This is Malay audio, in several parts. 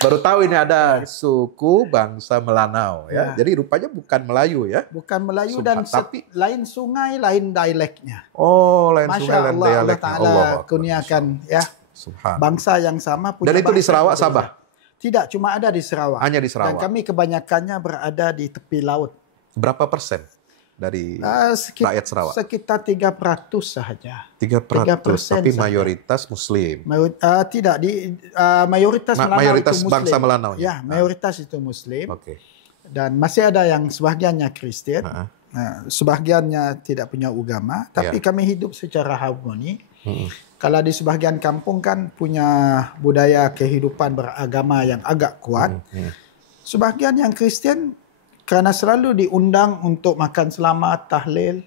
Baru tahu ini ada suku bangsa Melanau ya. Jadi rupanya bukan Melayu ya. Bukan Melayu Subhan, dan tapi lain sungai, lain dialeknya. oh, lain Masya sungai lain Allah, Allah dialeknya. Ta'ala kurniakan ya. Subhan. Bangsa yang sama punya Dan itu di bahasa Sarawak, yang berbeza. Sabah? Tidak, cuma ada di Sarawak. Hanya di Sarawak. Dan kami kebanyakannya berada di tepi laut. Berapa persen dari rakyat Sarawak? Sekitar 3% sahaja. 3%, tapi sahaja. mayoritas Muslim. Tidak, mayoritas Melanau mayoritas itu Muslim. bangsa Melanau. Ya, mayoritas itu Muslim. Oke. Dan masih ada yang sebahagiannya Kristen. Sebahagiannya tidak punya agama, tapi kami hidup secara harmoni. Kalau di sebahagian kampung kan punya budaya kehidupan beragama yang agak kuat. Sebahagian yang Kristen karena selalu diundang untuk makan selamat, tahlil.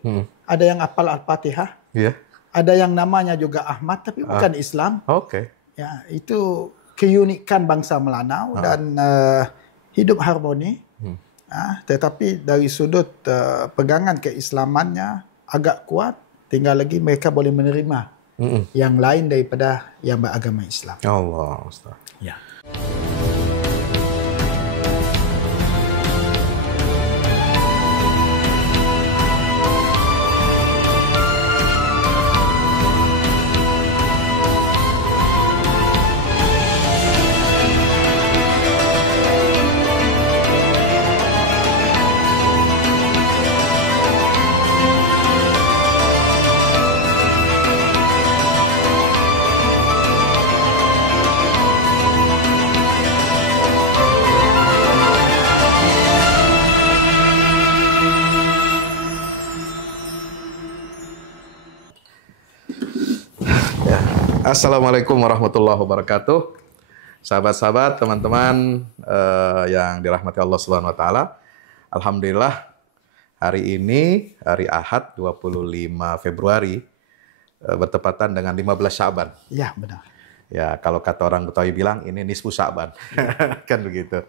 Ada yang hafal Al-Fatihah. Ada yang namanya juga Ahmad, tapi bukan Islam. Ya, itu keunikan bangsa Melanau dan hidup harmoni. Tetapi dari sudut pegangan keislamannya agak kuat. Tinggal lagi mereka boleh menerima yang lain daripada yang beragama Islam. Allah, Ustaz. Ya. Assalamualaikum warahmatullahi wabarakatuh. Sahabat-sahabat, teman-teman yang dirahmati Allah Subhanahu wa taala. Alhamdulillah hari ini hari Ahad 25 Februari bertepatan dengan 15 Sya'ban. Ya, benar. Ya, kalau kata orang Betawi bilang ini nisfu Sya'ban. Kan begitu.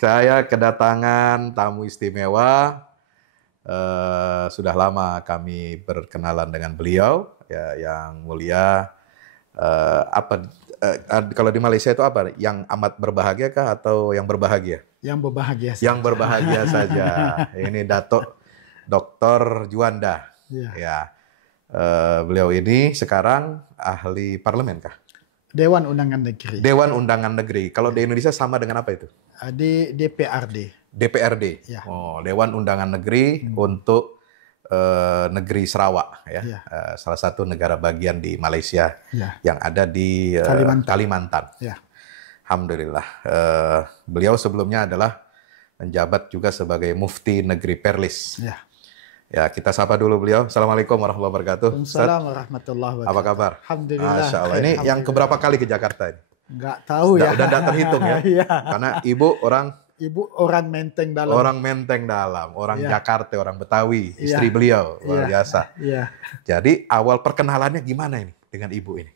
Saya kedatangan tamu istimewa. Sudah lama kami berkenalan dengan beliau ya, yang mulia. Kalau di Malaysia itu apa? Yang amat berbahagia kah atau yang berbahagia? Yang berbahagia saja. Yang berbahagia saja. Ini Datuk Dr. Juanda. Ya. Beliau ini sekarang ahli parlemen kah? Dewan Undangan Negeri. Dewan Undangan Negeri. Kalau di Indonesia sama dengan apa itu? Di DPRD. DPRD. Ya. Oh, Dewan Undangan Negeri untuk negeri Sarawak ya. Salah satu negara bagian di Malaysia yang ada di Kalimantan. Alhamdulillah. Beliau sebelumnya adalah menjabat juga sebagai Mufti Negeri Perlis. Ya, kita sapa dulu beliau. Assalamualaikum warahmatullahi wabarakatuh. Waalaikumsalam warahmatullahi wabarakatuh. Apa kabar? Alhamdulillah. Masya Allah. Ini yang keberapa kali ke Jakarta ini? Nggak tahu ya. Udah tidak terhitung ya. Karena Ibu orang Menteng Dalam. Orang Menteng Dalam, orang Jakarta, orang Betawi, istri beliau, luar biasa. Jadi awal perkenalannya gimana ini dengan ibu ini?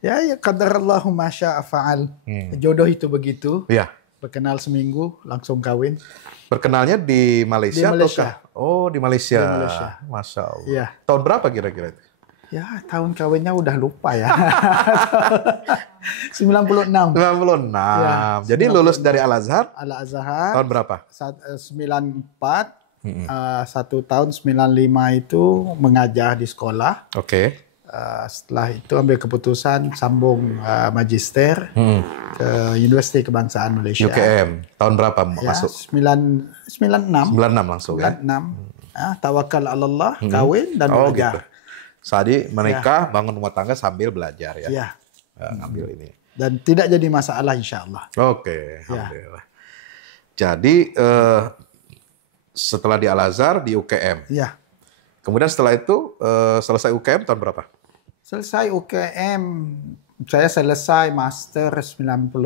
Ya qadarallahu ma syaa fa'al. Jodoh itu begitu. Berkenal seminggu, langsung kawin. Berkenalnya di Malaysia? Di Malaysia. Oh, di Malaysia. Di Malaysia. Masya Allah. Tahun berapa kira-kira itu? Ya, tahun kawinnya udah lupa ya. 96. 96. Ya, jadi 96. Lulus dari Al-Azhar? Al-Azhar. Tahun berapa? 94. 1 tahun 95 itu mengajar di sekolah. Setelah itu ambil keputusan sambung magister ke Universiti Kebangsaan Malaysia. UKM. Tahun berapa masuk? 96. 96 langsung 96. Ya. Tawakal Allah, kawin dan belajar. Gitu. Sadi menikah, bangun rumah tangga sambil belajar ya. Ngambil ini. Dan tidak jadi masalah insya Allah. Alhamdulillah. Jadi setelah di Al-Azhar di UKM. Kemudian setelah itu selesai UKM tahun berapa? Selesai UKM, saya selesai master 99.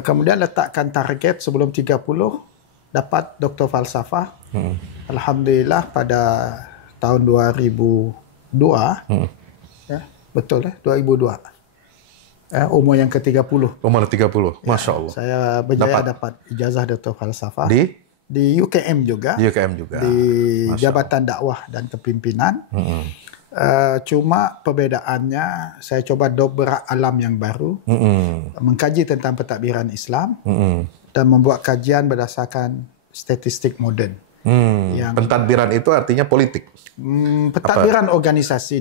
Kemudian letakkan target sebelum 30 dapat doktor falsafah. Alhamdulillah pada tahun 2002, ya, betul ya, 2002. Umur yang ke-30. Umur 30, Masya Allah. Saya berjaya dapat ijazah doktor falsafah. Di UKM juga. Di UKM juga. Di Jabatan Dakwah dan Kepimpinan. Cuma perbedaannya saya coba dobrak alam yang baru, mengkaji tentang pentadbiran Islam dan membuat kajian berdasarkan statistik moden. Pentadbiran itu artinya politik. Pentadbiran organisasi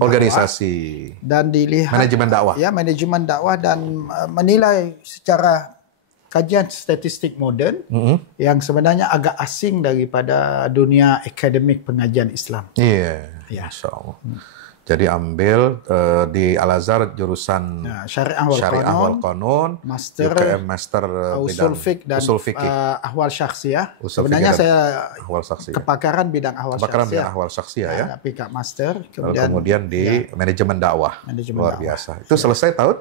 dan dilihat manajemen dakwah. Ya, manajemen dakwah dan menilai secara kajian statistik moden yang sebenarnya agak asing daripada dunia akademik pengajian Islam. Iya. Masya Allah. Jadi ambil di Al-Azhar jurusan Syariah wal Qanun, Master, UKM Master Usul Fiqh dan Ahwal Syakhsiyah. Sebenarnya saya kepakaran bidang Ahwal Syakhsiyah. Ya. Tapi Kak Master. Kemudian di manajemen dakwah. Luar biasa. Itu selesai tahun?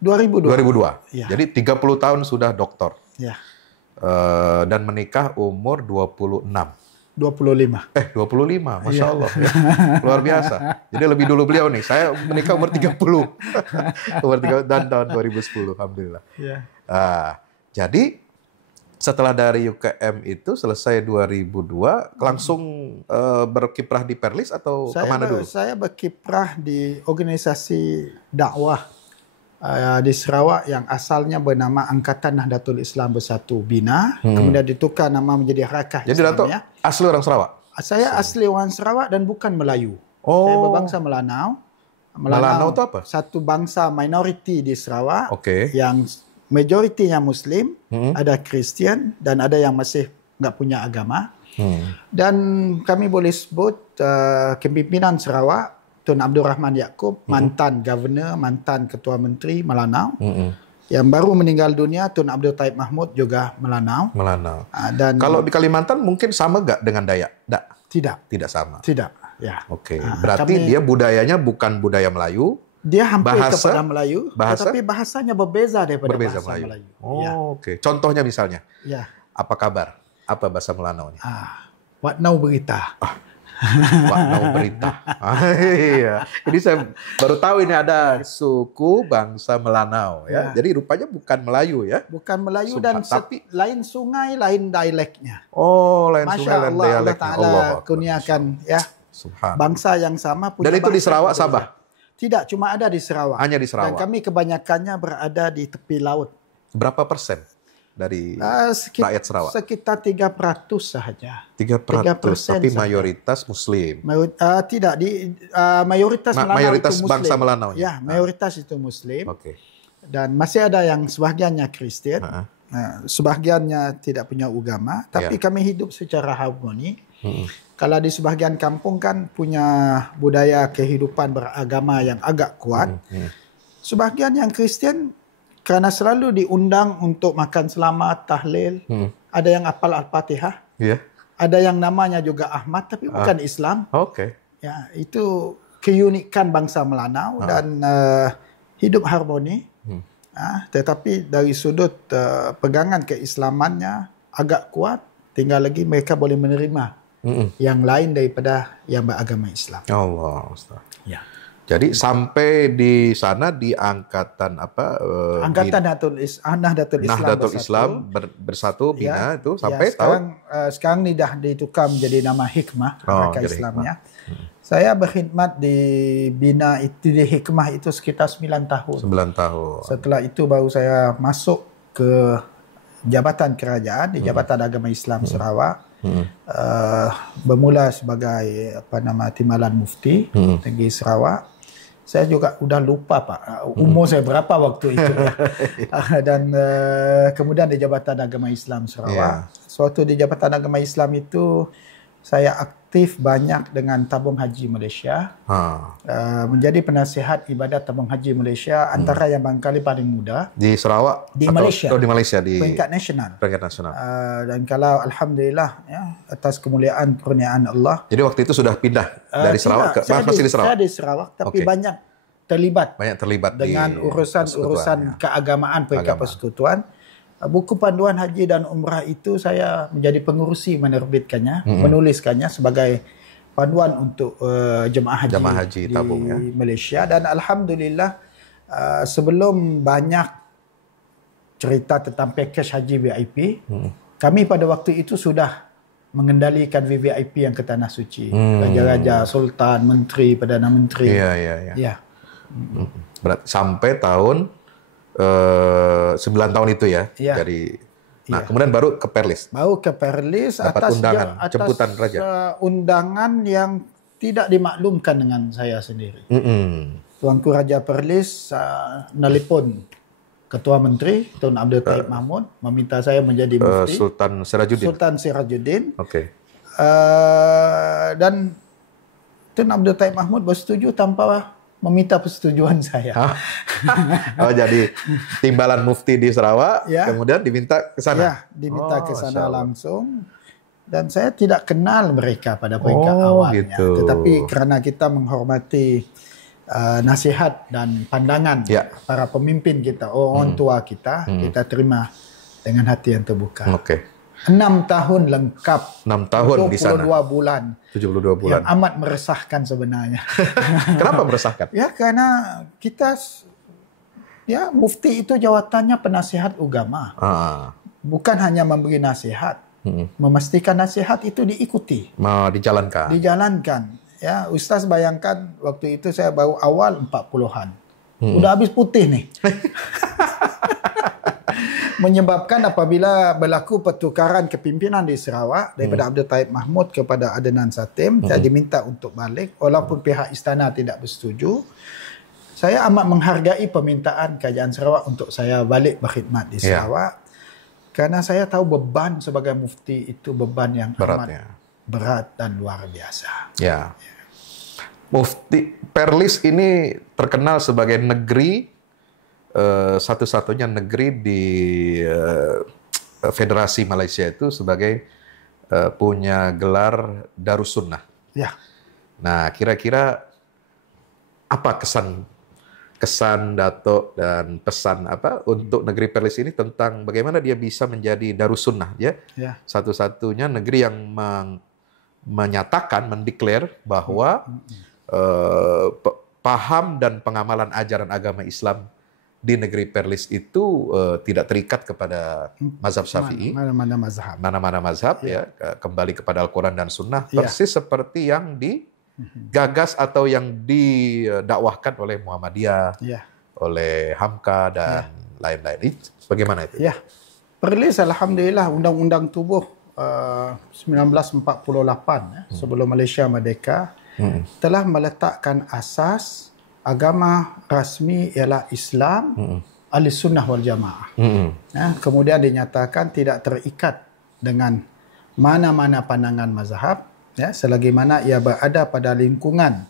2002. Ya. Jadi 30 tahun sudah doktor. Ya. Dan menikah umur 26. 25. 25, Masya Allah. Ya. Luar biasa. Jadi lebih dulu beliau nih. Saya menikah umur 30. Dan tahun 2010, Alhamdulillah. Ya. Jadi setelah dari UKM itu selesai 2002, langsung berkiprah di Perlis atau kemana dulu? Saya berkiprah di organisasi dakwah di Sarawak yang asalnya bernama Angkatan Nahdlatul Islam Bersatu Bina, kemudian ditukar nama menjadi Harakah Islamiyah. Jadi Dato' asli orang Sarawak? Saya asli orang Sarawak dan bukan Melayu. Saya berbangsa Melanau. Melanau itu apa? Satu bangsa minoriti di Sarawak yang majoritinya Muslim, ada Kristian dan ada yang masih nggak punya agama. Dan kami boleh sebut kepimpinan Sarawak, Tun Abdul Rahman Yaakob, mantan governor, mantan ketua menteri Melanau. Yang baru meninggal dunia, Tun Abdul Taib Mahmud juga Melanau. Dan kalau di Kalimantan mungkin sama nggak dengan Dayak? Tidak sama. Tidak. Ya. Berarti dia budayanya bukan budaya Melayu. Dia hampir kepada Melayu, tetapi bahasanya berbeza daripada bahasa Melayu. Contohnya misalnya, ya. Apa kabar? Apa bahasa Melanau? Watnau berita. Watnau berita. Iya. Ini saya baru tahu ini ada suku bangsa Melanau ya. Jadi rupanya bukan Melayu ya. Bukan Melayu dan tapi lain sungai, lain dialeknya. Lain Masya sungai, lain Allah, dialeknya. Allah Ta'ala kurniakan ya. Bangsa yang sama punya. Dan itu di Sarawak, Sabah? Tidak, cuma ada di Sarawak. Hanya di Sarawak. Dan kami kebanyakannya berada di tepi laut. Berapa persen dari rakyat Sarawak? Sekitar 3% sahaja. 3%, tapi mayoritas Muslim. Tidak, mayoritas Melanau mayoritas itu Muslim. bangsa Melanau. Ya, mayoritas itu Muslim. Dan masih ada yang sebahagiannya Kristian. Sebahagiannya tidak punya agama, tapi kami hidup secara harmoni. Kalau di sebahagian kampung kan punya budaya kehidupan beragama yang agak kuat. Sebahagian yang Kristian karena selalu diundang untuk makan selamat, tahlil. Ada yang hafal Al-Fatihah. Ada yang namanya juga Ahmad tapi bukan Islam. Ya, itu keunikan bangsa Melanau dan hidup harmoni. Tetapi dari sudut pegangan keislamannya agak kuat, tinggal lagi mereka boleh menerima yang lain daripada yang beragama Islam. Allah, Ustaz. Ya. Jadi sampai di sana di angkatan apa? Angkatan Nahdlatul Islam bersatu Bina itu sampai sekarang ini dah ditukar menjadi nama Hikmah, Harakah Islamiyah. Saya berkhidmat di Bina itu di Hikmah itu sekitar 9 tahun. 9 tahun. Setelah itu baru saya masuk ke jabatan kerajaan di Jabatan Agama Islam Sarawak. Bermula sebagai Timbalan Mufti Negeri Sarawak. Saya juga udah lupa Pak umur saya berapa waktu itu ya. Dan kemudian di Jabatan Agama Islam Sarawak. Suatu di Jabatan Agama Islam itu saya aktif banyak dengan Tabung Haji Malaysia. Menjadi penasihat ibadat Tabung Haji Malaysia antara yang barangkali paling muda di Sarawak di Malaysia. Di Malaysia di peringkat nasional. Dan kalau alhamdulillah ya atas kemuliaan kurniaan Allah. Jadi waktu itu sudah pindah dari Sarawak masih di Sarawak. Saya di Sarawak tapi banyak terlibat dengan urusan keagamaan peringkat persekutuan. Buku panduan haji dan umrah itu saya menjadi pengurusi menerbitkannya, menuliskannya sebagai panduan untuk jemaah haji tabung, di Malaysia. Dan alhamdulillah sebelum banyak cerita tentang package haji VIP, kami pada waktu itu sudah mengendalikan VVIP yang ke Tanah Suci. Raja-raja, sultan, menteri, perdana menteri. Iya. Ya. Berarti sampai tahun 9 tahun itu ya. Iya. Nah, kemudian baru ke Perlis. Baru ke Perlis dapat undangan, atas jemputan raja. Undangan yang tidak dimaklumkan dengan saya sendiri. Tuanku Raja Perlis nelpon Ketua Menteri Tun Abdul Taib Mahmud meminta saya menjadi mufti. Sultan Sirajuddin. Oke. Dan Tun Abdul Taib Mahmud bersetuju tanpa meminta persetujuan saya. Jadi timbalan mufti di Sarawak, kemudian diminta ke sana. Ya, diminta ke sana langsung. Dan saya tidak kenal mereka pada peringkat awalnya. Gitu. Tetapi karena kita menghormati nasihat dan pandangan para pemimpin kita, orang tua kita, kita terima dengan hati yang terbuka. 6 tahun lengkap. 6 tahun di sana. 72 bulan. 72 bulan. Yang amat meresahkan sebenarnya. Kenapa meresahkan? Ya karena kita, mufti itu jawatannya penasihat agama. Bukan hanya memberi nasihat, memastikan nasihat itu diikuti. Dijalankan. Ya, Ustaz bayangkan waktu itu saya baru awal 40-an. Udah habis putih nih. Menyebabkan apabila berlaku pertukaran kepimpinan di Sarawak daripada Abdul Taib Mahmud kepada Adnan Satem, saya diminta untuk balik walaupun pihak istana tidak bersetuju. Saya amat menghargai permintaan Kerajaan Sarawak untuk saya balik berkhidmat di Sarawak. Karena saya tahu beban sebagai mufti itu beban yang amat berat dan luar biasa. Ya. Mufti Perlis ini terkenal sebagai negeri satu-satunya negeri di Federasi Malaysia itu sebagai punya gelar Darussunnah. Ya. Nah, kira-kira apa kesan Dato' dan pesan apa untuk negeri Perlis ini tentang bagaimana dia bisa menjadi Darussunnah ya? Satu-satunya negeri yang menyatakan, mendeklar bahwa paham dan pengamalan ajaran agama Islam di negeri Perlis itu tidak terikat kepada mazhab Syafi'i. Mana-mana mazhab ya, kembali kepada Al-Quran dan Sunnah, persis seperti yang digagas atau yang didakwahkan oleh Muhammadiyah, oleh Hamka dan lain-lain. Bagaimana itu? Ya, Perlis alhamdulillah undang-undang tubuh 1948 sebelum Malaysia merdeka telah meletakkan asas agama rasmi ialah Islam, Ahlussunnah wal Jamaah. Kemudian dinyatakan tidak terikat dengan mana-mana pandangan mazhab, selagi mana ia berada pada lingkungan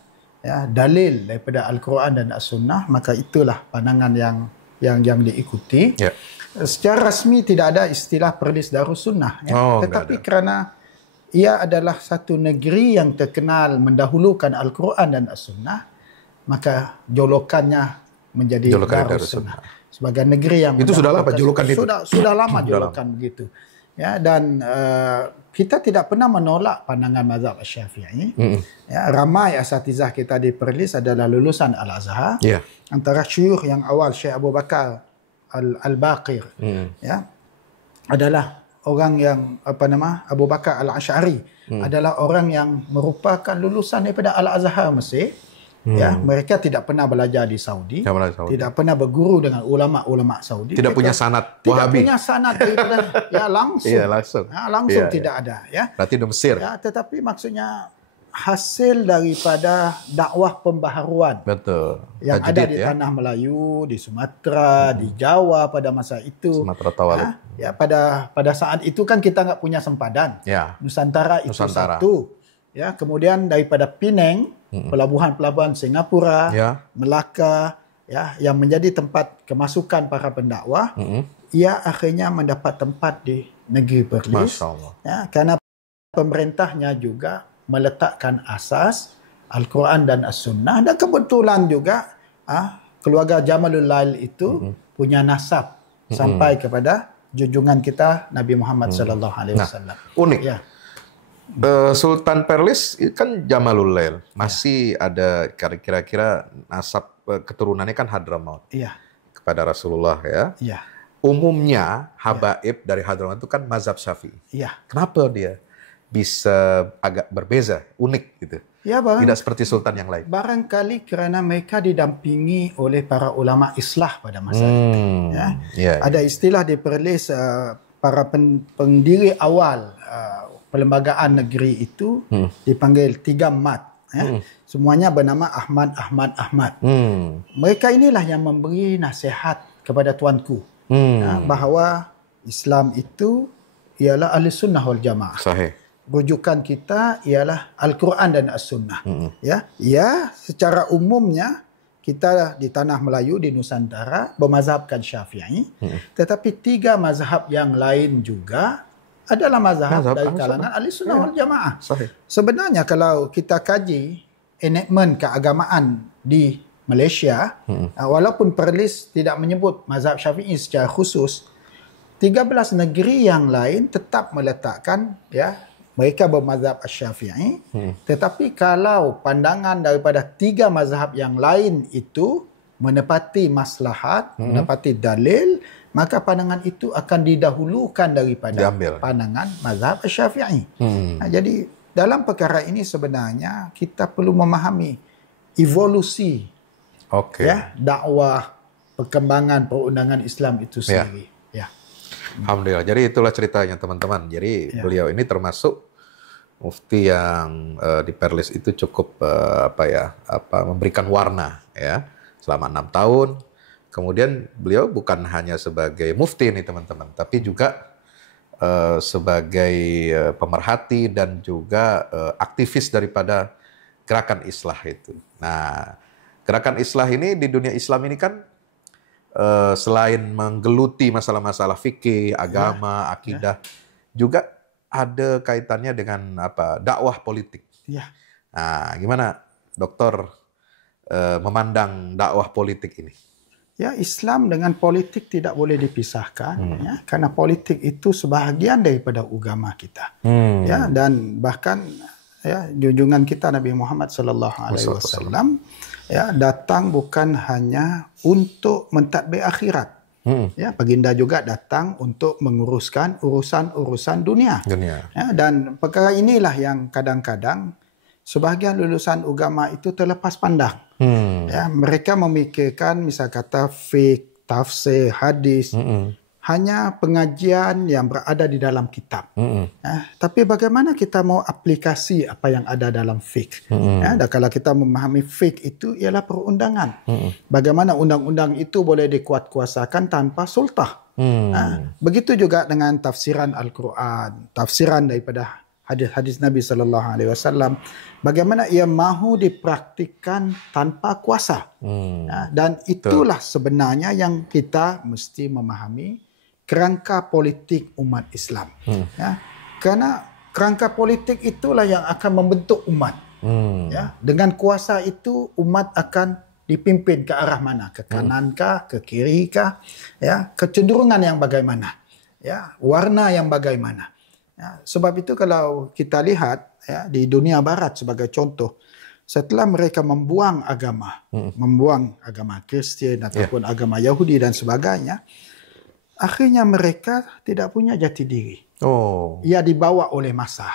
dalil daripada Al-Quran dan As-Sunnah, maka itulah pandangan yang diikuti. Secara rasmi tidak ada istilah Perlis Darussunnah, tetapi kerana ia adalah satu negeri yang terkenal mendahulukan Al-Quran dan As-Sunnah, maka julukannya menjadi Darussunnah. Sebagai negeri yang itu sudah lama julukan itu. Sudah lama julukan begitu. Ya, dan kita tidak pernah menolak pandangan mazhab Syafi'i. Ramai asatizah kita di Perlis adalah lulusan Al-Azhar. Antara syuyukh yang awal Syekh Abu Bakar Al-Baqir adalah orang yang Abu Bakar Al-Asy'ari adalah orang yang merupakan lulusan daripada Al-Azhar Mesir. Mereka tidak pernah belajar di Saudi, tidak pernah berguru dengan ulama-ulama Saudi, tidak punya sanad Wahabi, tidak punya sanad daripada langsung tidak ada berarti di Mesir. Tetapi maksudnya hasil daripada dakwah pembaharuan yang ada di tanah Melayu, di Sumatera, di Jawa pada masa itu. Sumatera Tawalut. Pada saat itu kan kita nggak punya sempadan. Nusantara itu satu. Kemudian daripada Penang, pelabuhan-pelabuhan Singapura, Melaka, yang menjadi tempat kemasukan para pendakwah, ia akhirnya mendapat tempat di negeri Perlis. Karena pemerintahnya juga meletakkan asas Al-Quran dan As-Sunnah, dan kebetulan juga keluarga Jamalul Lail itu punya nasab sampai kepada junjungan kita Nabi Muhammad sallallahu alaihi wasallam. Unik. Sultan Perlis kan Jamalul Lail, masih ada kira-kira nasab keturunannya kan Hadramaut kepada Rasulullah Umumnya habaib dari Hadramaut itu kan mazhab Syafi'i. Kenapa dia bisa agak berbeza, unik gitu. Ya, tidak seperti sultan yang lain. Barangkali kerana mereka didampingi oleh para ulama islah pada masa itu. Ada istilah di Perlis, para pendiri awal perlembagaan negeri itu dipanggil 3 mat. Semuanya bernama Ahmad. Mereka inilah yang memberi nasihat kepada tuanku bahawa Islam itu ialah ahli sunnah wal jamaah. Sahih. Rujukan kita ialah Al-Quran dan As-Sunnah. Secara umumnya kita di tanah Melayu, di Nusantara bermazhabkan Syafi'i, tetapi 3 mazhab yang lain juga adalah mazhab dari kalangan ahli sunnah wal jamaah. Sebenarnya kalau kita kaji enakmen keagamaan di Malaysia, walaupun Perlis tidak menyebut mazhab Syafi'i secara khusus, 13 negeri yang lain tetap meletakkan mereka bermazhab Asy-Syafi'i, tetapi kalau pandangan daripada 3 mazhab yang lain itu menepati maslahat, menepati dalil, maka pandangan itu akan didahulukan daripada pandangan mazhab Asy-Syafi'i. Jadi dalam perkara ini sebenarnya kita perlu memahami evolusi dakwah, perkembangan perundangan Islam itu sendiri. Alhamdulillah. Jadi itulah ceritanya teman-teman. Jadi beliau ini termasuk mufti yang di Perlis itu cukup memberikan warna selama 6 tahun. Kemudian beliau bukan hanya sebagai mufti nih teman-teman, tapi juga sebagai pemerhati dan juga aktivis daripada gerakan islah itu. Nah, gerakan islah ini di dunia Islam ini kan selain menggeluti masalah-masalah fikih, agama, akidah, juga ada kaitannya dengan dakwah politik. Nah, gimana Dokter memandang dakwah politik ini? Ya, Islam dengan politik tidak boleh dipisahkan, karena politik itu sebahagian daripada agama kita. Dan bahkan junjungan kita Nabi Muhammad SAW datang bukan hanya untuk mentadbir akhirat. Baginda juga datang untuk menguruskan urusan dunia. Dan perkara inilah yang kadang-kadang sebahagian lulusan agama itu terlepas pandang. Mereka memikirkan misal kata fiqh, tafsir, hadis, hanya pengajian yang berada di dalam kitab. Tapi bagaimana kita mau aplikasi apa yang ada dalam fiqh? Dan kalau kita memahami fiqh itu ialah perundangan. Bagaimana undang-undang itu boleh dikuatkuasakan tanpa sultah. Begitu juga dengan tafsiran Al-Quran, tafsiran daripada hadis-hadis Nabi SAW, bagaimana ia mahu dipraktikkan tanpa kuasa. Dan itulah sebenarnya yang kita mesti memahami kerangka politik umat Islam. Karena kerangka politik itulah yang akan membentuk umat. Dengan kuasa itu umat akan dipimpin ke arah mana? Ke kanankah, ke kirikah? Kecenderungan yang bagaimana? Warna yang bagaimana? Sebab itu kalau kita lihat di dunia barat sebagai contoh, setelah mereka membuang agama Kristian ataupun agama Yahudi dan sebagainya, akhirnya mereka tidak punya jati diri. Ia dibawa oleh masa.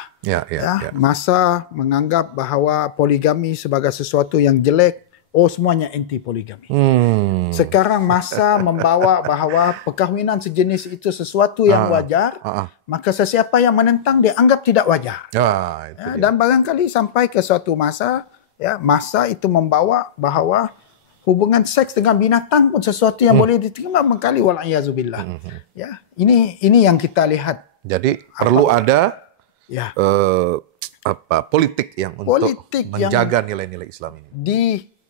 Masa menganggap bahawa poligami sebagai sesuatu yang jelek. Semuanya anti poligami. Sekarang masa membawa bahawa perkahwinan sejenis itu sesuatu yang wajar, maka sesiapa yang menentang dianggap tidak wajar. Dan barangkali sampai ke suatu masa, masa itu membawa bahawa hubungan seks dengan binatang pun sesuatu yang boleh diterima, mengkali wal'iyazubillah. Ini yang kita lihat. Jadi perlu ada politik yang untuk menjaga nilai-nilai Islam ini.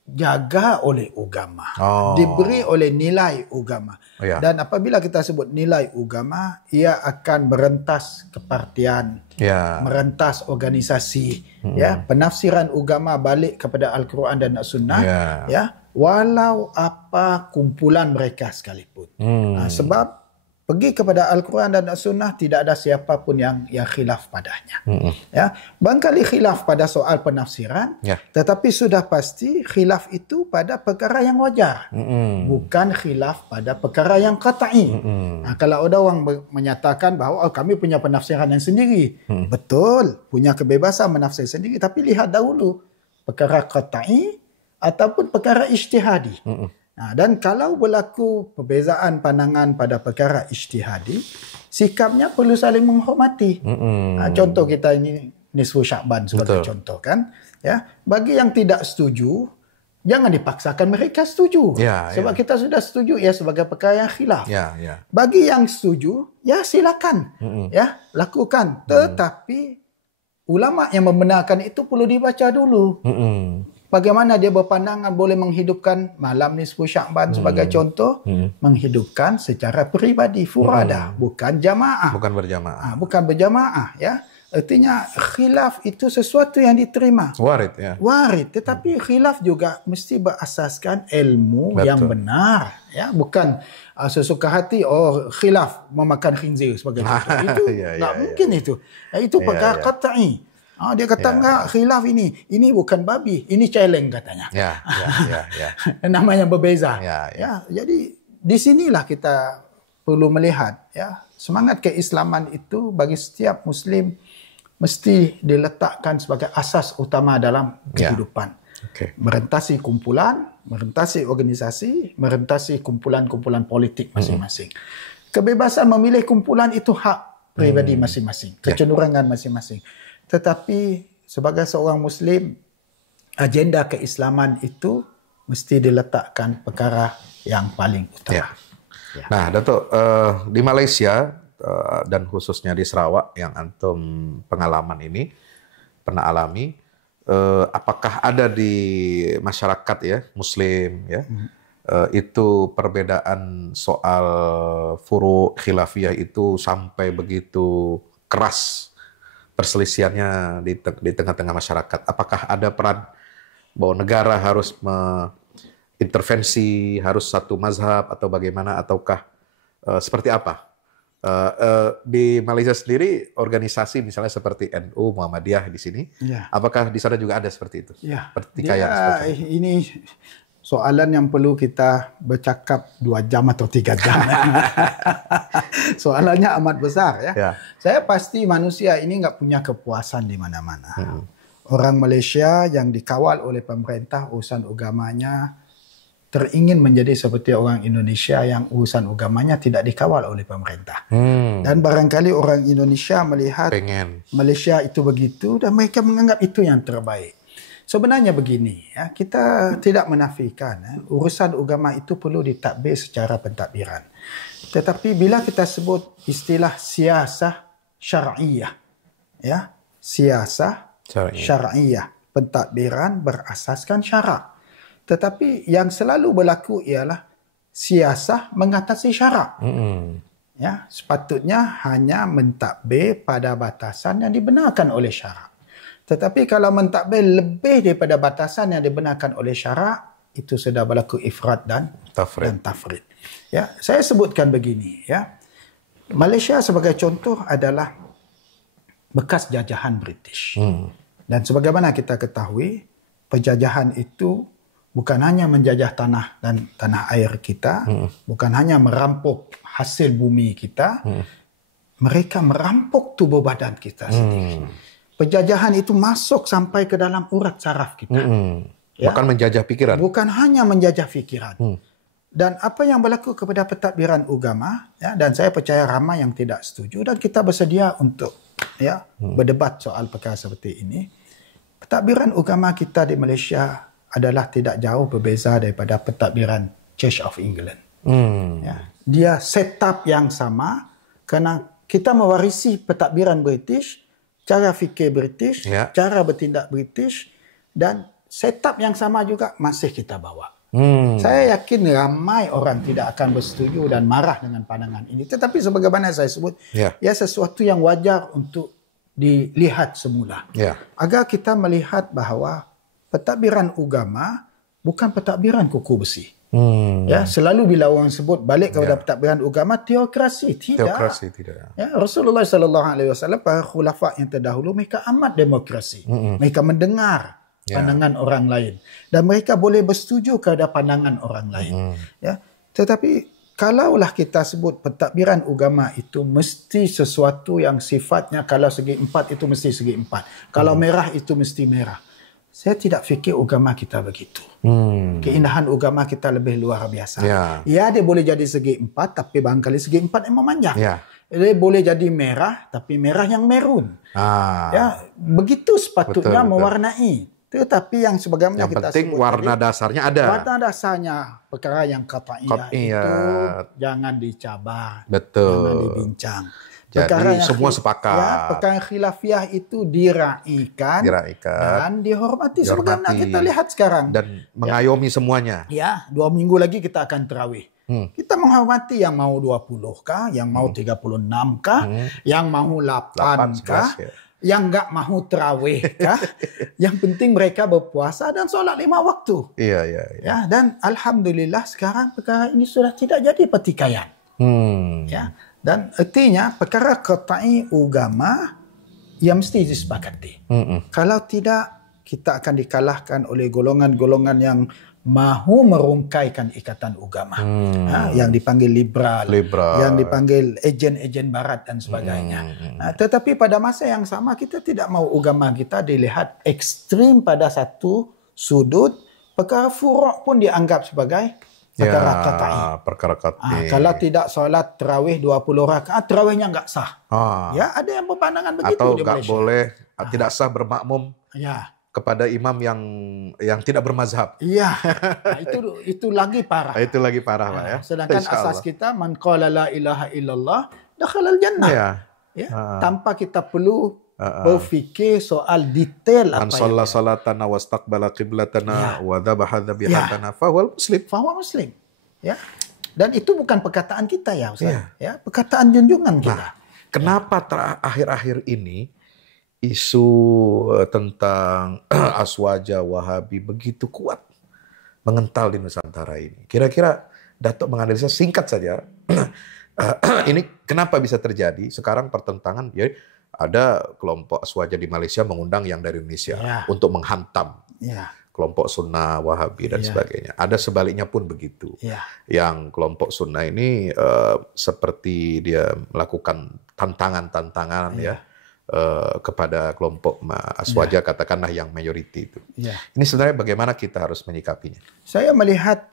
Dijaga oleh agama, diberi oleh nilai agama. Dan apabila kita sebut nilai agama, ia akan merentas kepartian, merentas organisasi, penafsiran agama balik kepada Al-Quran dan As-Sunnah, walau apa kumpulan mereka sekalipun. Sebab pergi kepada Al-Quran dan As-Sunnah, tidak ada siapapun yang khilaf padanya. Ya, barangkali khilaf pada soal penafsiran, tetapi sudah pasti khilaf itu pada perkara yang wajar, bukan khilaf pada perkara yang qat'i. Nah, kalau ada orang menyatakan bahawa kami punya penafsiran yang sendiri, betul, punya kebebasan menafsir sendiri, tapi lihat dahulu perkara qat'i ataupun perkara ijtihadi. Nah, dan kalau berlaku perbezaan pandangan pada perkara ijtihadi, sikapnya perlu saling menghormati. Contoh kita ini nisfu Sya'ban sebagai contoh kan. Ya, bagi yang tidak setuju, jangan dipaksakan mereka setuju. Sebab kita sudah setuju ya sebagai perkara yang khilaf. Bagi yang setuju, ya silakan. Ya, lakukan. Tetapi ulama yang membenarkan itu perlu dibaca dulu. Bagaimana dia berpandangan boleh menghidupkan malam nisfu Sya'ban sebagai contoh, menghidupkan secara peribadi, furada, bukan jamaah. Bukan berjamaah. Bukan berjamaah, ya. Artinya khilaf itu sesuatu yang diterima. Warid, ya. Warid, tetapi khilaf juga mesti berasaskan ilmu yang benar, ya. Bukan sesuka hati, khilaf memakan khinzir sebagai contoh. Itu tak mungkin itu. Itu perkara qat'i. Dia kata enggak, khilaf ini bukan babi, ini celeng katanya. Namanya berbeza. Jadi di sinilah kita perlu melihat, ya, semangat keislaman itu bagi setiap muslim mesti diletakkan sebagai asas utama dalam kehidupan. Merentasi kumpulan, merentasi organisasi, merentasi kumpulan-kumpulan politik masing-masing. Kebebasan memilih kumpulan itu hak pribadi masing-masing, kecenderungan masing-masing. Tetapi sebagai seorang muslim, agenda keislaman itu mesti diletakkan perkara yang paling utama. Nah, Datuk, di Malaysia dan khususnya di Sarawak yang antum pengalaman ini pernah alami, apakah ada di masyarakat ya muslim ya itu perbedaan soal furu' khilafiyah itu sampai begitu keras perselisihannya di tengah-tengah masyarakat? Apakah ada peran bahwa negara harus intervensi, harus satu mazhab atau bagaimana, ataukah seperti apa? Di Malaysia sendiri organisasi misalnya seperti NU, Muhammadiyah di sini, apakah di sana juga ada seperti itu? Pertikaian seperti itu? Ini soalan yang perlu kita bercakap 2 jam atau 3 jam. Soalannya amat besar, ya. Saya pasti manusia ini nggak punya kepuasan di mana-mana. Orang Malaysia yang dikawal oleh pemerintah urusan agamanya teringin menjadi seperti orang Indonesia yang urusan agamanya tidak dikawal oleh pemerintah. Dan barangkali orang Indonesia melihat Malaysia itu begitu dan mereka menganggap itu yang terbaik. Sebenarnya begini, ya, kita tidak menafikan urusan agama itu perlu ditadbir secara pentadbiran. Tetapi bila kita sebut istilah siasah syar'iyah, ya, siasah syar'iyah, pentadbiran berasaskan syarak. Tetapi yang selalu berlaku ialah siasah mengatasi syarak. Ya, sepatutnya hanya mentadbir pada batasan yang dibenarkan oleh syarak. Tetapi kalau mentadbir lebih daripada batasan yang dibenarkan oleh syarak, itu sudah berlaku ifrat dan tafrid. Ya, saya sebutkan begini, ya. Malaysia sebagai contoh adalah bekas jajahan British. Dan sebagaimana kita ketahui, penjajahan itu bukan hanya menjajah tanah dan tanah air kita, bukan hanya merampok hasil bumi kita, mereka merampok tubuh badan kita sendiri. Penjajahan itu masuk sampai ke dalam urat saraf kita. Ya? Bahkan menjajah pikiran. Bukan hanya menjajah pikiran. Dan apa yang berlaku kepada pentadbiran agama, ya, dan saya percaya ramai yang tidak setuju dan kita bersedia untuk berdebat soal perkara seperti ini. Pentadbiran agama kita di Malaysia adalah tidak jauh berbeza daripada pentadbiran Church of England. Ya. Dia setup yang sama kerana kita mewarisi pentadbiran British, cara fikir British, cara bertindak British, dan setup yang sama juga masih kita bawa. Saya yakin ramai orang tidak akan bersetuju dan marah dengan pandangan ini. Tetapi sebagaimana saya sebut, ya sesuatu yang wajar untuk dilihat semula. Agar kita melihat bahawa pentadbiran agama bukan pentadbiran kuku besi. Ya, selalu bila orang sebut balik kepada pentadbiran agama, teokrasi. Tidak. Teokrasi tidak. Ya, Rasulullah SAW, para khulafa yang terdahulu, mereka amat demokrasi. Mereka mendengar pandangan orang lain. Dan mereka boleh bersetuju kepada pandangan orang lain. Ya, tetapi kalaulah kita sebut pentadbiran agama itu mesti sesuatu yang sifatnya, kalau segi 4 itu mesti segi 4. Kalau merah itu mesti merah. Saya tidak fikir agama kita begitu. Keindahan agama kita lebih luar biasa. Ya, dia boleh jadi segi 4, tapi barangkali segi 4 yang memanjang. Dia boleh jadi merah, tapi merah yang merun. Ya, begitu sepatutnya mewarnai. Tetapi yang sebagaimana kita penting sebut warna tadi, dasarnya ada. Warna dasarnya perkara yang qat'iyah itu jangan dicabar, jangan dibincang. Jadi semua sepakat. Ya, perkara khilafiyah itu diraikan dan dihormati sebagaimana kita lihat sekarang. Dan mengayomi semuanya. Ya, 2 minggu lagi kita akan terawih. Kita menghormati yang mau 20 kah, yang mau 36 kah, yang mau 8 kah, yang enggak mau terawih kah. Yang penting mereka berpuasa dan solat 5 waktu. Ya, dan alhamdulillah sekarang perkara ini sudah tidak jadi pertikaian. Ya. Dan artinya perkara qat'i agama yang mesti disepakati. Kalau tidak, kita akan dikalahkan oleh golongan-golongan yang mahu merungkaikan ikatan agama. Yang dipanggil liberal, yang dipanggil ejen-ejen barat dan sebagainya. Tetapi pada masa yang sama kita tidak mahu agama kita dilihat ekstrim pada satu sudut. Perkara furu' pun dianggap sebagai perkara qat'i. Kalau tidak solat terawih 20 rakaat, terawihnya enggak sah. Ya, ada yang berpandangan begitu. Atau enggak boleh, tidak sah bermakmum kepada imam yang tidak bermazhab. Iya, itu lagi parah. Itu lagi parah, Pak, ya. Sedangkan asas kita, man qala la ilaha illallah dakhala al-jannah. Tanpa kita perlu berfikir soal detail apa yang shalla salatana wastaqbala qiblatana wa dhabaha dhabihatana fahuwal muslim. Fahuwa muslim. Ya. Dan itu bukan perkataan kita ya, Ustaz. Ya, perkataan junjungan kita. Kenapa akhir-akhir ini isu tentang aswaja Wahabi begitu kuat mengental di Nusantara ini? Kira-kira Datuk menganalisa singkat saja. Ini kenapa bisa terjadi? Sekarang pertentangan ada kelompok aswaja di Malaysia mengundang yang dari Indonesia untuk menghantam kelompok sunnah Wahabi dan sebagainya. Ada sebaliknya pun begitu. Yang kelompok sunnah ini seperti dia melakukan tantangan-tantangan kepada kelompok aswaja, katakanlah yang mayoriti itu. Ini sebenarnya bagaimana kita harus menyikapinya? Saya melihat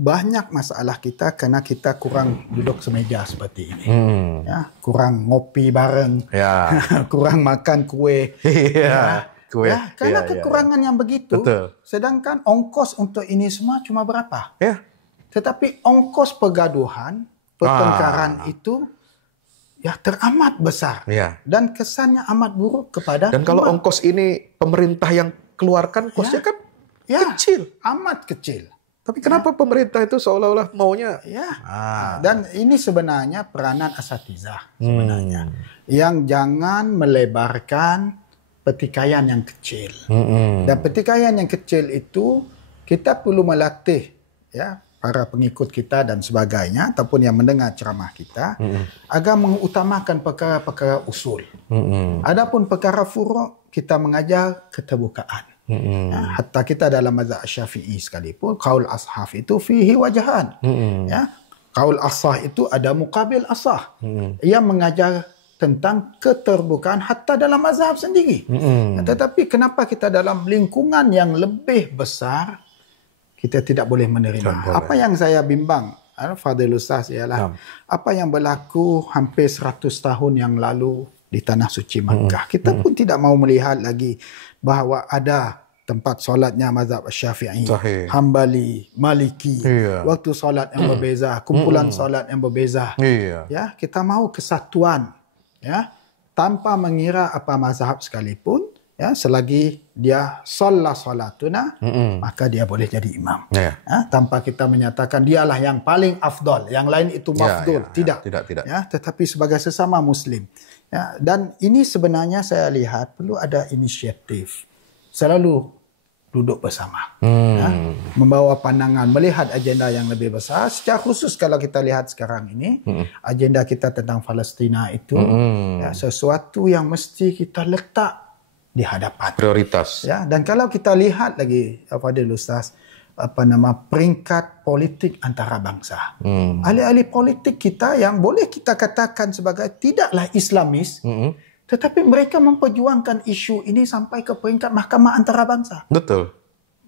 banyak masalah kita karena kita kurang duduk semeja seperti ini. Ya, kurang ngopi bareng, kurang makan kue. Karena kekurangan yang begitu. Sedangkan ongkos untuk ini semua cuma berapa? Tetapi ongkos pergaduhan, pertengkaran itu teramat besar. Dan kesannya amat buruk kepada Dan kalau ongkos ini pemerintah yang keluarkan, kosnya kan kecil. Amat kecil. Tapi kenapa pemerintah itu seolah-olah maunya? Dan ini sebenarnya peranan asatizah sebenarnya. Yang jangan melebarkan pertikaian yang kecil. Dan pertikaian yang kecil itu kita perlu melatih para pengikut kita dan sebagainya ataupun yang mendengar ceramah kita agar mengutamakan perkara-perkara usul. Adapun perkara furu' kita mengajar keterbukaan. Hatta kita dalam mazhab Syafi'i sekalipun qaul ashaf itu fihi wajahan. Qaul asah itu ada muqabil asah. Ia mengajar tentang keterbukaan hatta dalam mazhab sendiri. Tetapi kenapa kita dalam lingkungan yang lebih besar kita tidak boleh menerima? Apa yang saya bimbang, Fadil Ustaz, ialah apa yang berlaku hampir 100 tahun yang lalu di Tanah Suci Makkah. Kita pun tidak mau melihat lagi bahawa ada tempat solatnya mazhab Syafi'i, Hambali, Maliki, waktu solat yang berbeza, kumpulan solat yang berbeza. Ya, kita mau kesatuan, tanpa mengira apa mazhab sekalipun, selagi dia salatuna, maka dia boleh jadi imam. Tanpa kita menyatakan dialah yang paling afdal, yang lain itu mafdul. Tidak. Tetapi sebagai sesama Muslim. Dan ini sebenarnya saya lihat perlu ada inisiatif. Selalu duduk bersama, membawa pandangan, melihat agenda yang lebih besar. Secara khusus kalau kita lihat sekarang ini, agenda kita tentang Palestina itu ya, sesuatu yang mesti kita letak di hadapan. Prioritas. Ya, dan kalau kita lihat lagi, Fadil Ustaz, peringkat politik antara bangsa. Ahli-ahli politik kita yang boleh kita katakan sebagai tidaklah Islamis, tetapi mereka memperjuangkan isu ini sampai ke peringkat mahkamah antarabangsa. Betul.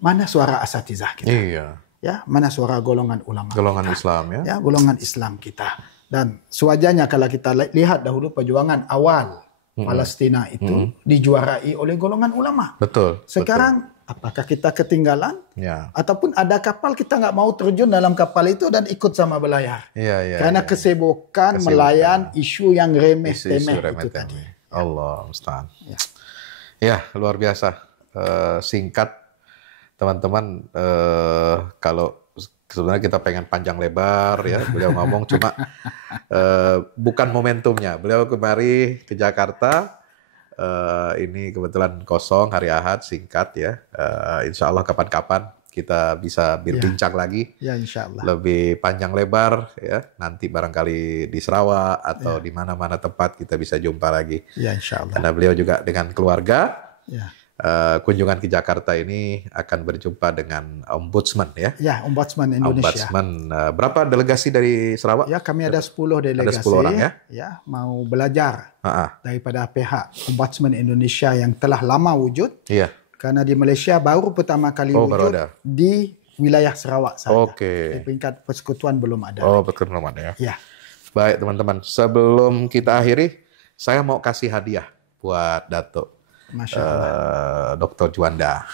Mana suara asatizah kita? Iya. Ya, mana suara golongan ulama? Golongan kita? Islam ya. Ya, golongan Islam kita. Dan sewajarnya kalau kita lihat dahulu perjuangan awal Palestina itu dijuarai oleh golongan ulama. Betul. Sekarang apakah kita ketinggalan? Ya. Ataupun ada kapal kita nggak mau terjun dalam kapal itu dan ikut sama belayar? Karena kesibukan melayan isu yang remeh-temeh itu tadi. Allah musta'an. Ya, luar biasa. Singkat, teman-teman. Kalau sebenarnya kita pengen panjang lebar ya, beliau ngomong cuma bukan momentumnya. Beliau kemari ke Jakarta. Ini kebetulan kosong hari Ahad, singkat ya. Insya Allah kapan-kapan kita bisa berbincang lagi. Ya, insya Allah. Lebih panjang lebar ya. Nanti barangkali di Sarawak atau di mana-mana tempat kita bisa jumpa lagi. Ya, insya Allah. Karena beliau juga dengan keluarga. Kunjungan ke Jakarta ini akan berjumpa dengan Ombudsman ya. Ya, Ombudsman Indonesia. Ombudsman. Berapa delegasi dari Sarawak? Ya, kami ada 10 delegasi. Ada 10 orang ya. Ya, mau belajar daripada pihak Ombudsman Indonesia yang telah lama wujud. Iya. Karena di Malaysia baru pertama kali wujud di wilayah Sarawak saja. Di peringkat persekutuan belum ada. Persekutuan belum ada ya. Ya. Baik teman-teman, sebelum kita akhiri, saya mau kasih hadiah buat Datuk Dr. Juanda.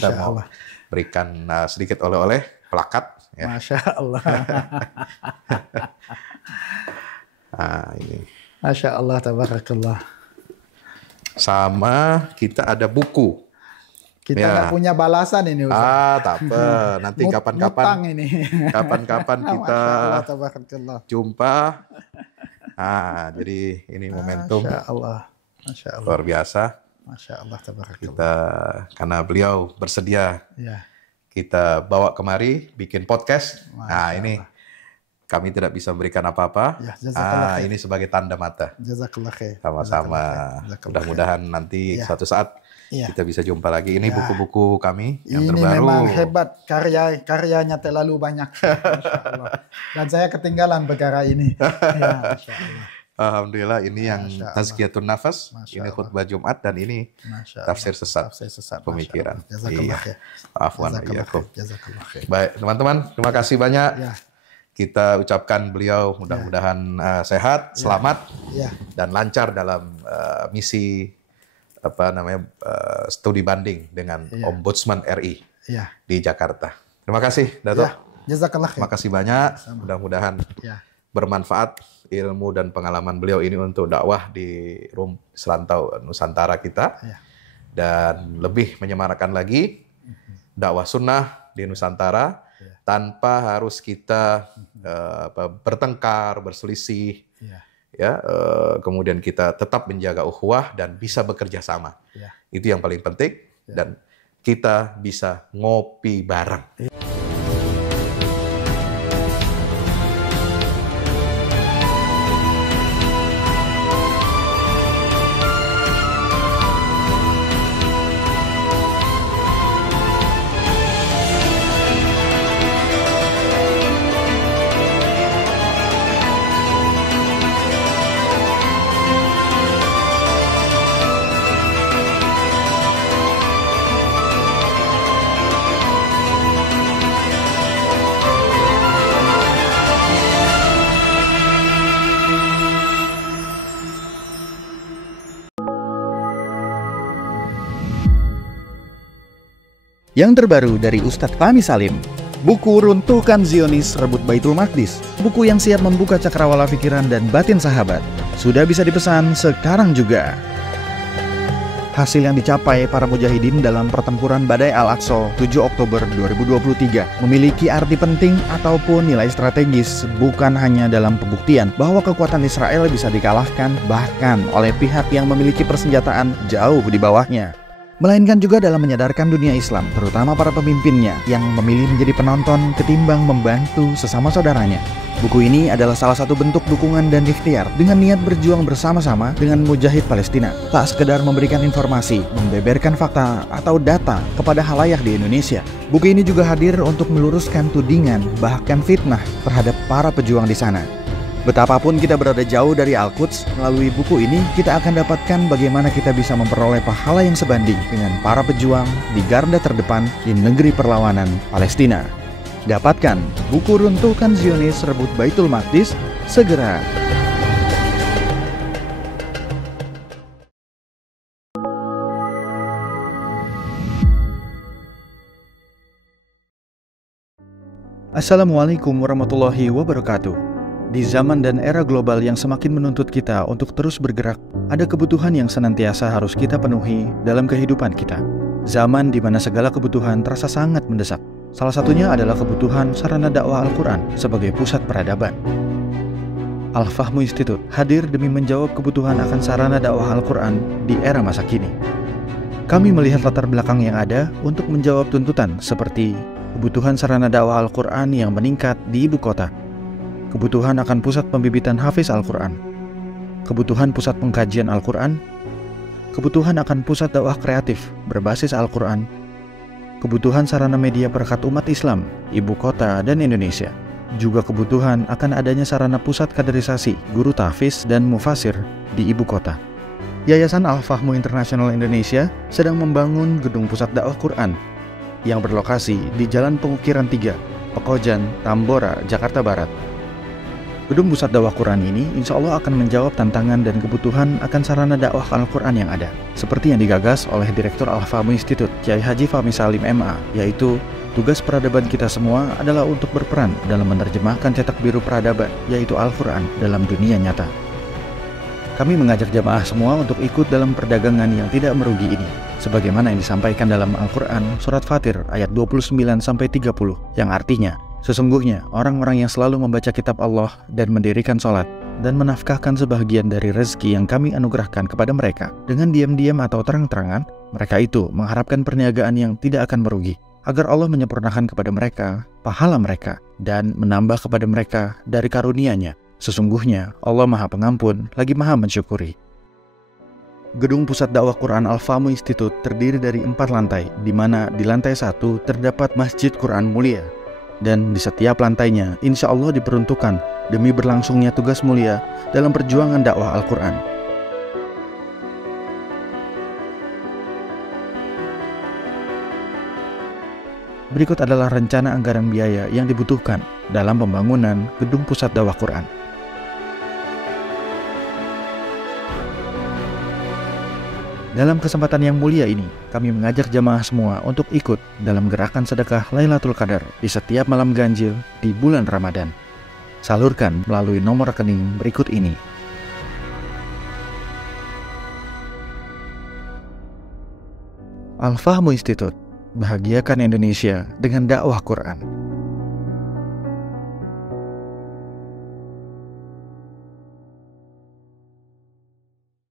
Kita mau berikan sedikit oleh-oleh, plakat. Ya. Masya Allah. Ini. Masya Allah, tabarakallah. Sama kita ada buku. Kita nggak punya balasan ini Ustaz. Tak apa. Nanti kapan-kapan ini. Kapan-kapan kita jumpa. Jadi ini momentum. Masya Allah. Masya Allah. Luar biasa. Masya Allah, tabarakallah. Kita karena beliau bersedia kita bawa kemari bikin podcast. Ini kami tidak bisa memberikan apa-apa. Ini sebagai tanda mata. Jazakallah khair. Sama-sama. Mudah-mudahan nanti suatu saat kita bisa jumpa lagi. Ini buku-buku kami yang terbaru. Ini memang hebat. Karyanya terlalu banyak. Masya Allah. Dan saya ketinggalan perkara ini. Ya, Masya Allah. Alhamdulillah ini yang Tazkiyatun Nafas, ini khutbah Jumat dan ini tafsir sesat pemikiran. Afwan iyyakum. Baik, teman-teman, terima kasih banyak. Kita ucapkan beliau mudah-mudahan sehat, selamat, dan lancar dalam misi studi banding dengan Ombudsman RI di Jakarta. Terima kasih, Datuk. Terima kasih banyak. Mudah-mudahan bermanfaat ilmu dan pengalaman beliau ini untuk dakwah di serantau Nusantara kita, dan lebih menyemarakan lagi dakwah sunnah di Nusantara tanpa harus kita bertengkar, berselisih, kemudian kita tetap menjaga ukhuwah dan bisa bekerja sama. Itu yang paling penting, dan kita bisa ngopi bareng. Yang terbaru dari Ustadz Fahmi Salim, buku Runtuhkan Zionis Rebut Baitul Maqdis, buku yang siap membuka cakrawala pikiran dan batin sahabat, sudah bisa dipesan sekarang juga. Hasil yang dicapai para mujahidin dalam pertempuran Badai Al-Aqsa 7 Oktober 2023 memiliki arti penting ataupun nilai strategis, bukan hanya dalam pembuktian bahwa kekuatan Israel bisa dikalahkan bahkan oleh pihak yang memiliki persenjataan jauh di bawahnya. melainkan juga dalam menyadarkan dunia Islam, terutama para pemimpinnya yang memilih menjadi penonton ketimbang membantu sesama saudaranya. Buku ini adalah salah satu bentuk dukungan dan ikhtiar dengan niat berjuang bersama-sama dengan mujahid Palestina. Tak sekedar memberikan informasi, membeberkan fakta atau data kepada khalayak di Indonesia. Buku ini juga hadir untuk meluruskan tudingan bahkan fitnah terhadap para pejuang di sana. Betapapun kita berada jauh dari Al-Quds, melalui buku ini kita akan dapatkan bagaimana kita bisa memperoleh pahala yang sebanding dengan para pejuang di garda terdepan di negeri perlawanan Palestina. Dapatkan buku Runtuhkan Zionis Rebut Baitul Maqdis segera. Assalamualaikum warahmatullahi wabarakatuh. Di zaman dan era global yang semakin menuntut kita untuk terus bergerak, ada kebutuhan yang senantiasa harus kita penuhi dalam kehidupan kita. Zaman di mana segala kebutuhan terasa sangat mendesak. Salah satunya adalah kebutuhan sarana dakwah Al-Quran sebagai pusat peradaban. Al-Fahmu Institute hadir demi menjawab kebutuhan akan sarana dakwah Al-Quran di era masa kini. Kami melihat latar belakang yang ada untuk menjawab tuntutan seperti kebutuhan sarana dakwah Al-Quran yang meningkat di ibu kota, kebutuhan akan pusat pembibitan hafiz Al-Quran, kebutuhan pusat pengkajian Al-Quran, kebutuhan akan pusat dakwah kreatif berbasis Al-Quran, kebutuhan sarana media perekat umat Islam, ibu kota dan Indonesia, juga kebutuhan akan adanya sarana pusat kaderisasi guru tahfiz dan mufasir di ibu kota. Yayasan Al-Fahmu International Indonesia sedang membangun gedung pusat dakwah Quran yang berlokasi di Jalan Pengukiran 3, Pekojan, Tambora, Jakarta Barat. Gedung pusat dakwah Quran ini insya Allah akan menjawab tantangan dan kebutuhan akan sarana dakwah Al-Quran yang ada, seperti yang digagas oleh Direktur Al-Fahmu Institute, Kiai Haji Fahmi Salim MA, yaitu tugas peradaban kita semua adalah untuk berperan dalam menerjemahkan cetak biru peradaban, yaitu Al-Quran, dalam dunia nyata. Kami mengajak jamaah semua untuk ikut dalam perdagangan yang tidak merugi ini, sebagaimana yang disampaikan dalam Al-Quran Surat Fatir ayat 29-30, yang artinya, sesungguhnya orang-orang yang selalu membaca kitab Allah dan mendirikan sholat dan menafkahkan sebahagian dari rezeki yang kami anugerahkan kepada mereka dengan diam-diam atau terang-terangan, mereka itu mengharapkan perniagaan yang tidak akan merugi, agar Allah menyempurnakan kepada mereka pahala mereka dan menambah kepada mereka dari karunia-Nya. Sesungguhnya Allah Maha Pengampun lagi Maha Mensyukuri. Gedung Pusat Dakwah Quran Al-Fahmu Institute terdiri dari 4 lantai, di mana di lantai 1 terdapat Masjid Quran Mulia, dan di setiap lantainya insya Allah diperuntukkan demi berlangsungnya tugas mulia dalam perjuangan dakwah Al-Quran. Berikut adalah rencana anggaran biaya yang dibutuhkan dalam pembangunan Gedung Pusat Dakwah Quran. Dalam kesempatan yang mulia ini, kami mengajak jamaah semua untuk ikut dalam gerakan sedekah Lailatul Qadar di setiap malam ganjil di bulan Ramadan. Salurkan melalui nomor rekening berikut ini. Al-Fahmu Institute, bahagiakan Indonesia dengan dakwah Quran.